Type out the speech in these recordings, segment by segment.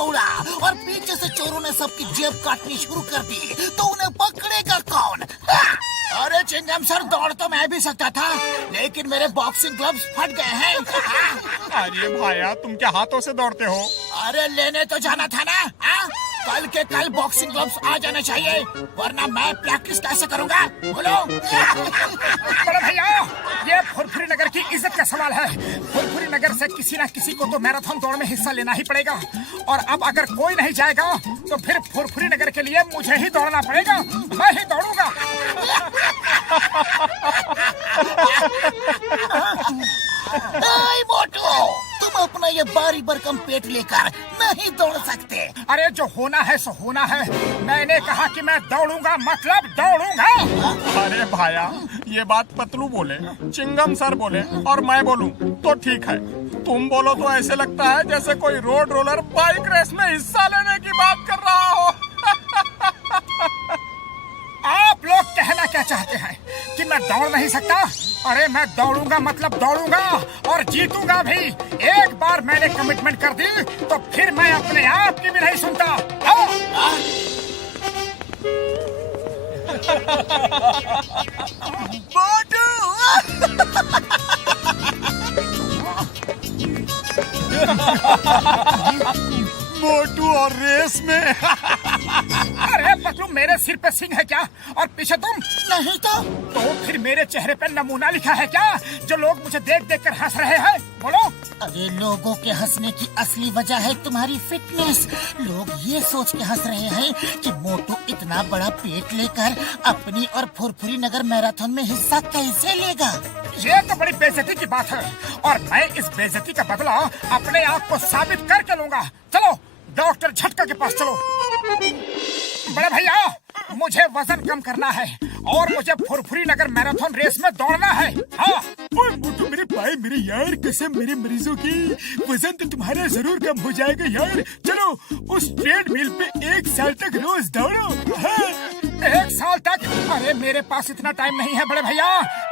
दौड़ा और पीछे से चोरों ने सबकी जेब काटनी शुरू कर दी, तो उन्हें पकड़ेगा कौन? अरे चिंगम सर, दौड़ तो मैं भी सकता था, लेकिन मेरे बॉक्सिंग ग्लव्स फट गए हैं। अरे भाया, तुम क्या हाथों से दौड़ते हो? अरे लेने तो जाना था ना। कल के कल बॉक्सिंग ग्लव्स आ जाने चाहिए, वरना मैं प्रैक्टिस कैसे करूँगा? बोलो। बड़े भैया, ये फुरफुरी नगर की इज्जत का सवाल है। फुरफुरी नगर से किसी न किसी को तो मैराथन दौड़ में हिस्सा लेना ही पड़ेगा, और अब अगर कोई नहीं जाएगा तो फिर फुरफुरी नगर के लिए मुझे ही दौड़ना पड़ेगा। मैं ही दौड़ूंगा। मोटू, तुम अपना ये भारी भरकम पेट लेकर नहीं दौड़ सकते। अरे जो होना है सो होना है। मैंने कहा कि मैं दौड़ूंगा, मतलब दौड़ूंगा। अरे भाया, ये बात पतलू बोले, चिंगम सर बोले और मैं बोलूं तो ठीक है। तुम बोलो तो ऐसे लगता है जैसे कोई रोड रोलर बाइक रेस में हिस्सा लेने की बात कर रहा हो। आप लोग कहना क्या चाहते हैं कि मैं दौड़ नहीं सकता? अरे मैं दौड़ूंगा, मतलब दौड़ूंगा और जीतूंगा भी। एक बार मैंने कमिटमेंट कर दी तो फिर मैं अपने आप की भी नहीं सुनता। मोटू और रेस में। अरे पतलू, मेरे सिर पे सिंह है क्या और पीछे तुम? नहीं तो फिर मेरे चेहरे पे नमूना लिखा है क्या, जो लोग मुझे देख देख कर हंस रहे हैं? बोलो। अरे लोगों के हंसने की असली वजह है तुम्हारी फिटनेस। लोग ये सोच के हंस रहे हैं कि मोटू इतना बड़ा पेट लेकर अपनी और फुरफुरी नगर मैराथन में हिस्सा कैसे लेगा। ये तो बड़ी बेइज्जती की बात है, और मैं इस बेइज्जती का बदला अपने आप को साबित करके लूंगा। चलो डॉक्टर झटका के पास चलो। बड़े भैया, मुझे वजन कम करना है और मुझे फुरफुरी नगर मैराथन रेस में दौड़ना है। हाँ। मोटू मेरे भाई, मेरे यार, कसम मेरे मरीजों की, वजन तो तुम्हारा जरूर कम हो जाएगा यार। चलो उस ट्रेडमिल पे 1 साल तक रोज दौड़ो। हाँ। 1 साल तक? अरे मेरे पास इतना टाइम नहीं है बड़े भैया।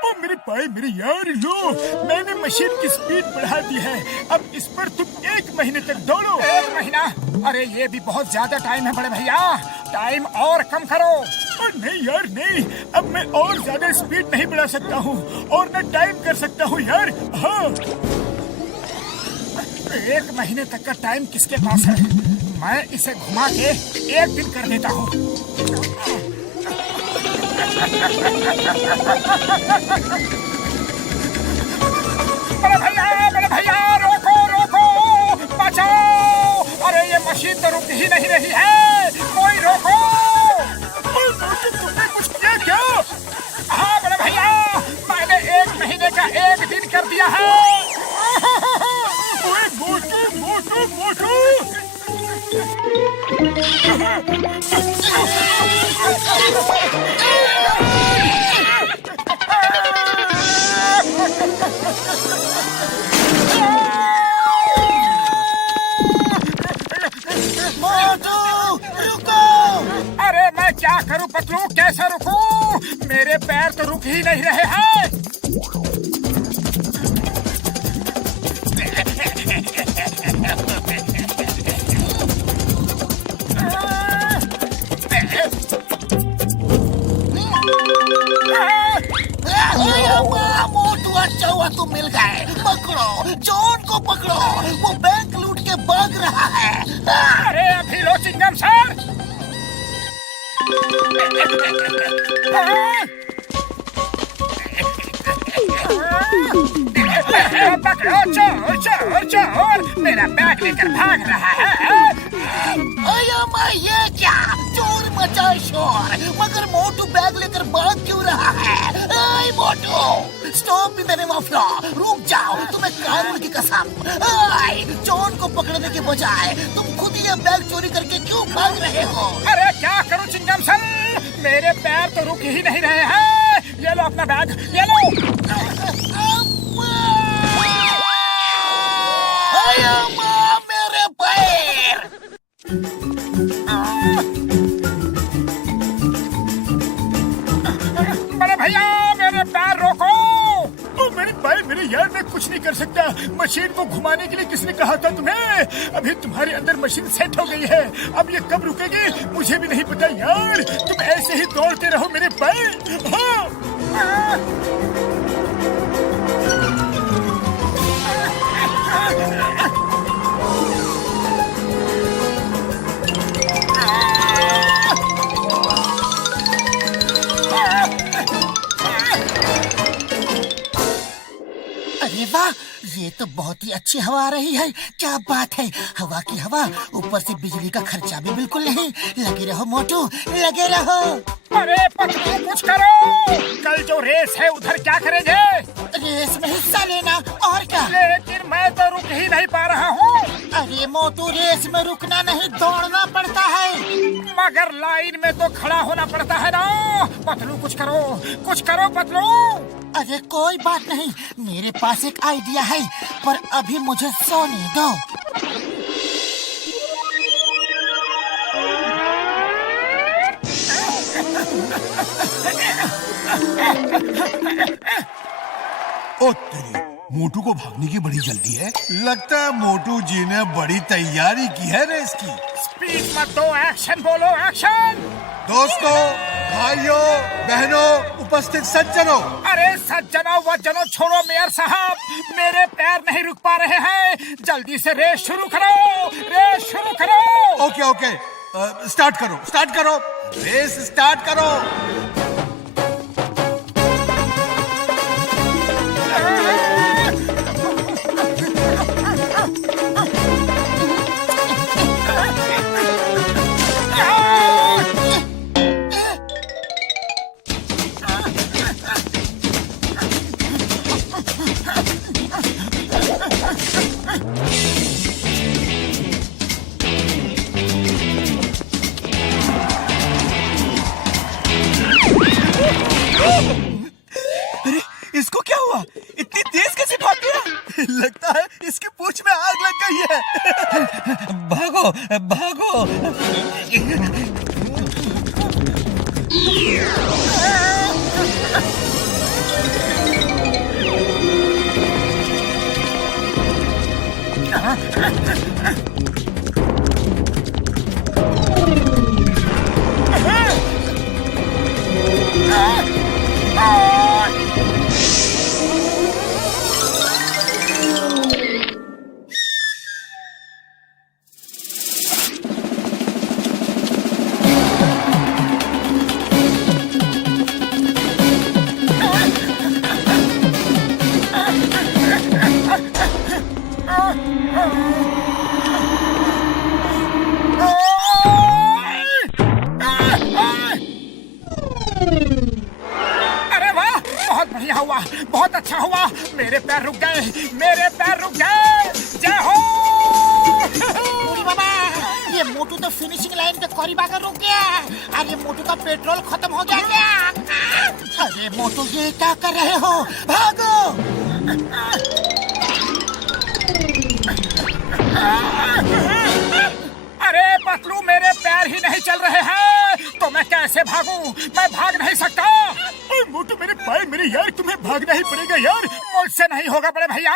ओ मेरे भाई, मेरे यार, लो मैंने मशीन की स्पीड बढ़ा दी है, अब इस पर तुम 1 महीने तक दौड़ो। 1 महीना? अरे ये भी बहुत ज्यादा टाइम है बड़े भैया, टाइम और कम करो। नहीं यार नहीं, अब मैं और ज्यादा स्पीड नहीं बढ़ा सकता हूँ और न टाइम कर सकता हूँ यार। हाँ। 1 महीने तक का टाइम किसके पास है? मैं इसे घुमा के 1 दिन कर देता हूँ। बड़े भैया, रोको रोको, बचाओ। अरे ये मशीन तो रुक ही नहीं रही है, कोई रोको। तुमने कुछ किया क्या? हाँ बड़े भैया, मैंने 1 महीने का 1 दिन कर दिया है। ओए मोटू मोटू मोटू। अरे मैं क्या करूं पतलू, कैसे रुकूं? मेरे पैर तो रुक ही नहीं रहे हैं। मोटू, अच्छा हुआ तुम मिल गए। पकड़ो, जॉन को पकड़ो, वो बैंक लूट के भाग रहा है। अरे अभी लो चिंगम सर। पकड़ो, चोर चोर चोर, मेरा बैग लेकर भाग रहा है। ये क्या, चोर मचा शोर, मगर मोटू बैग लेकर भाग क्यों रहा है? Motu, stop in the name of law, रुक जाओ, तुम्हें कानून की कसम। जॉन को पकड़ने के बजाय तुम खुद ये बैग चोरी करके क्यों भाग रहे हो? अरे क्या करूं चिंगम सर, मेरे पैर तो रुक ही नहीं रहे हैं। ये लो अपना बैग, ये लो। मेरे पैर। बड़े भैया, मेरे पैर रोको। ओ मेरे भाई, मेरे यार, मैं कुछ नहीं कर सकता, मशीन को घुमाने के लिए किसने कहा था तुम्हें? अभी तुम्हारे अंदर मशीन सेट हो गई है, अब ये कब रुकेगी मुझे भी नहीं पता यार। तुम ऐसे ही दौड़ते रहो मेरे पैर। अरे वाह, ये तो बहुत ही अच्छी हवा आ रही है। क्या बात है, हवा की हवा, ऊपर से बिजली का खर्चा भी बिल्कुल नहीं। लगे रहो मोटू, लगे रहो। अरे पतलू कुछ करो, कल जो रेस है उधर क्या करेंगे? रेस में हिस्सा लेना और क्या। लेकिन मैं तो रुक ही नहीं पा रहा हूँ। अरे मोटू, रेस में रुकना नहीं, दौड़ना पड़ता है। मगर लाइन में तो खड़ा होना पड़ता है ना। पतलू कुछ करो पतलू। अरे कोई बात नहीं, मेरे पास एक आइडिया है, पर अभी मुझे सोने दो। ओ तेरी, मोटू को भागने की बड़ी जल्दी है। लगता है मोटू जी ने बड़ी तैयारी की है रेस की। स्पीड मत दो, एक्शन बोलो, एक्शन। दोस्तों, भाइयों, बहनों, उपस्थित सज्जनों। अरे सज्जनों वज्जनों छोड़ो मेयर साहब, मेरे पैर नहीं रुक पा रहे हैं। जल्दी से रेस शुरू करो। ओके, स्टार्ट करो, रेस स्टार्ट करो। अरे इसको क्या हुआ? इतनी तेज कैसे भाग गया? लगता है इसकी पूंछ में आग लग गई है। भागो। बहुत अच्छा हुआ, मेरे पैर रुक गए। जय हो। बूढ़ी बाबा, ये मोटू तो फिनिशिंग लाइन के करीब आकर रुक गया। अरे मोटू का पेट्रोल खत्म हो गया क्या? अरे मोटू, ये क्या कर रहे हो? भागो। अरे पतलू, मेरे पैर ही नहीं चल रहे हैं, तो मैं कैसे भागूं? मैं भाग नहीं सकता। मोटू, मेरे पैर मेरे यार, तुम्हें भागना ही पड़ेगा यार। मुझसे नहीं होगा बड़े भैया।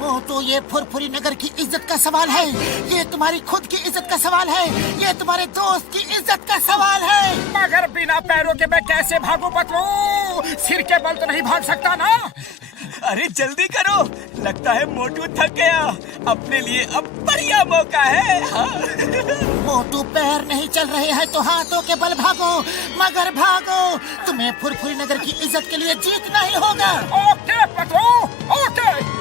मोटू, ये फुरफुरी नगर की इज्जत का सवाल है, ये तुम्हारी खुद की इज्जत का सवाल है, ये तुम्हारे दोस्त की इज्जत का सवाल है। मगर बिना पैरों के मैं कैसे भागूं पतलू? सिर के बल तो नहीं भाग सकता ना। अरे जल्दी करो, लगता है मोटू थक गया। अपने लिए अब बढ़िया मौका है। हाँ। मोटू, पैर नहीं चल रहे हैं तो हाथों के बल भागो, मगर भागो। तुम्हें फुरफुरी नगर की इज्जत के लिए जीतना ही होगा। Okay Patlu, okay.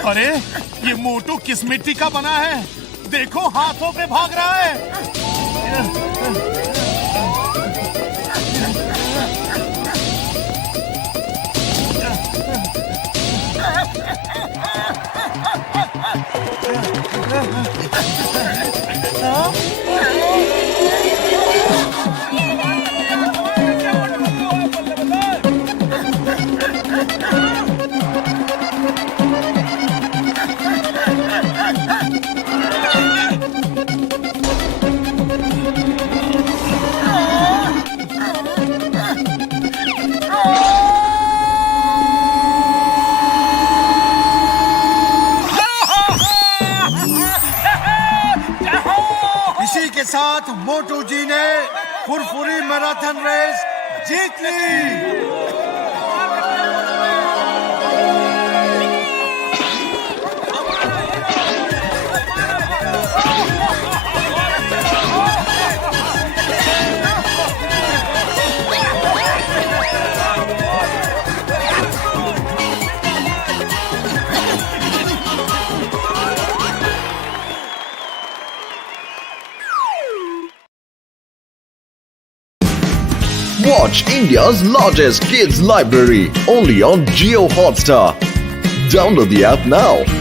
अरे ये मोटू किस मिट्टी का बना है? देखो, हाथों पे भाग रहा है। साथ मोटू जी ने Furfuri marathon race Jeet Lee. Watch India's largest kids library only on Jio Hotstar. Download the app now.